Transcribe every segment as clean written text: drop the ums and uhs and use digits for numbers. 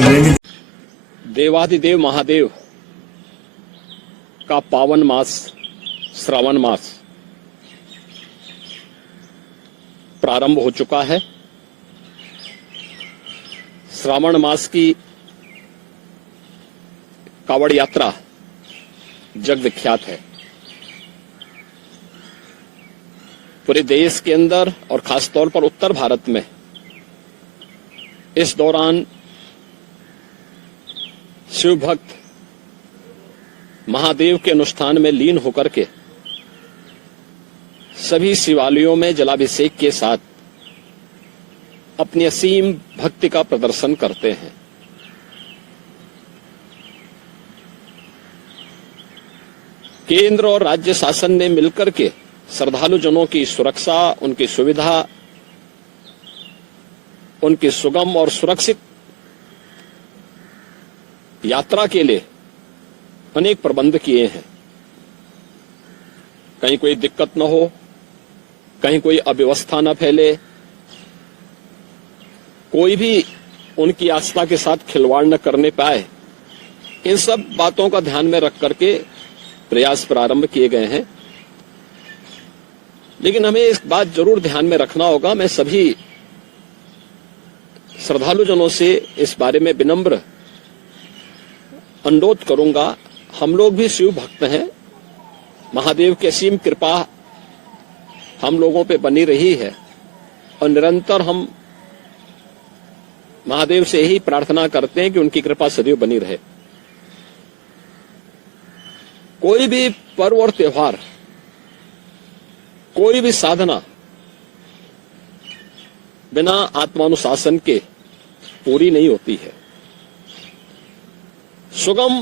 कर रहे हैं। देवाधिदेव महादेव का पावन मास श्रावण मास प्रारंभ हो चुका है। श्रावण मास की कावड़ यात्रा जग विख्यात है। पूरे देश के अंदर और खासतौर पर उत्तर भारत में इस दौरान शिव भक्त महादेव के अनुष्ठान में लीन होकर के सभी शिवालयों में जलाभिषेक के साथ अपनी असीम भक्ति का प्रदर्शन करते हैं। केंद्र और राज्य शासन ने मिलकर के श्रद्धालु जनों की सुरक्षा, उनकी सुविधा, उनकी सुगम और सुरक्षित यात्रा के लिए अनेक प्रबंध किए हैं। कहीं कोई दिक्कत न हो, कहीं कोई अव्यवस्था न फैले, कोई भी उनकी आस्था के साथ खिलवाड़ न करने पाए, इन सब बातों का ध्यान में रख करके प्रयास प्रारंभ किए गए हैं। लेकिन हमें इस बात जरूर ध्यान में रखना होगा, मैं सभी श्रद्धालु जनों से इस बारे में विनम्र अनुरोध करूंगा। हम लोग भी शिव भक्त हैं, महादेव की असीम कृपा हम लोगों पे बनी रही है और निरंतर हम महादेव से यही प्रार्थना करते हैं कि उनकी कृपा सदैव बनी रहे। कोई भी पर्व और त्योहार, कोई भी साधना बिना आत्मानुशासन के पूरी नहीं होती है। सुगम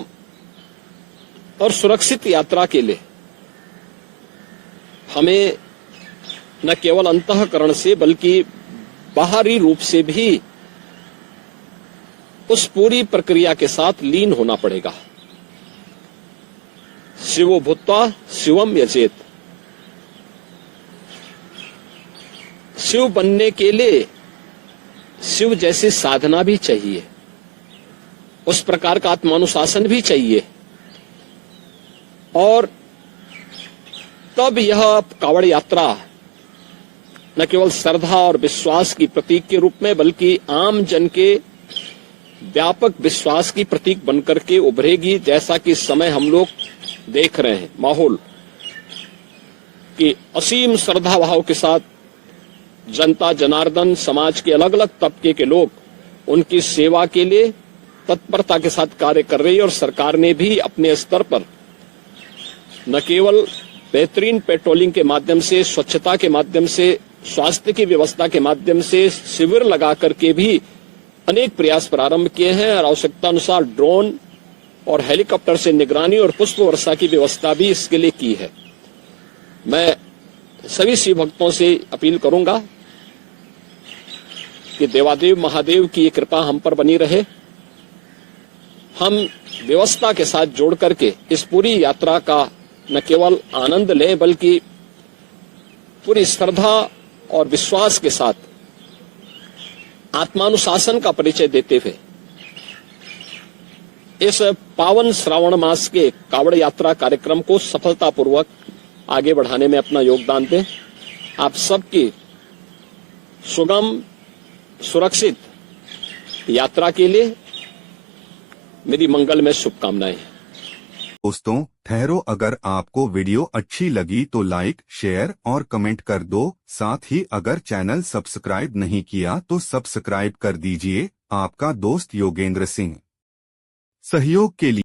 और सुरक्षित यात्रा के लिए हमें न केवल अंतःकरण से बल्कि बाहरी रूप से भी उस पूरी प्रक्रिया के साथ लीन होना पड़ेगा। शिवो भूत्वा शिवम यजेत। शिव बनने के लिए शिव जैसी साधना भी चाहिए, उस प्रकार का आत्मानुशासन भी चाहिए, और तब यह कावड़ यात्रा न केवल श्रद्धा और विश्वास की प्रतीक के रूप में बल्कि आम जन के व्यापक विश्वास की प्रतीक बनकर के उभरेगी। जैसा कि इस समय हम लोग देख रहे हैं माहौल कि असीम श्रद्धा भाव के साथ जनता जनार्दन समाज के अलग अलग तबके के लोग उनकी सेवा के लिए तत्परता के साथ कार्य कर रही है। और सरकार ने भी अपने स्तर पर न केवल बेहतरीन पेट्रोलिंग के माध्यम से, स्वच्छता के माध्यम से, स्वास्थ्य की व्यवस्था के माध्यम से शिविर लगा करके भी अनेक प्रयास प्रारंभ किए हैं और आवश्यकता अनुसार ड्रोन और हेलीकॉप्टर से निगरानी और पुष्प वर्षा की व्यवस्था भी इसके लिए की है। मैं सभी शिव भक्तों से अपील करूंगा कि देवादेव महादेव की ये कृपा हम पर बनी रहे। हम व्यवस्था के साथ जोड़ करके इस पूरी यात्रा का न केवल आनंद लें बल्कि पूरी श्रद्धा और विश्वास के साथ आत्मानुशासन का परिचय देते हुए इस पावन श्रावण मास के कावड़ यात्रा कार्यक्रम को सफलतापूर्वक आगे बढ़ाने में अपना योगदान दें। आप सबकी सुगम सुरक्षित यात्रा के लिए मेरी मंगलमय शुभकामनाएं। दोस्तों ठहरो, अगर आपको वीडियो अच्छी लगी तो लाइक, शेयर और कमेंट कर दो। साथ ही अगर चैनल सब्सक्राइब नहीं किया तो सब्सक्राइब कर दीजिए। आपका दोस्त योगेंद्र सिंह। सहयोग के लिए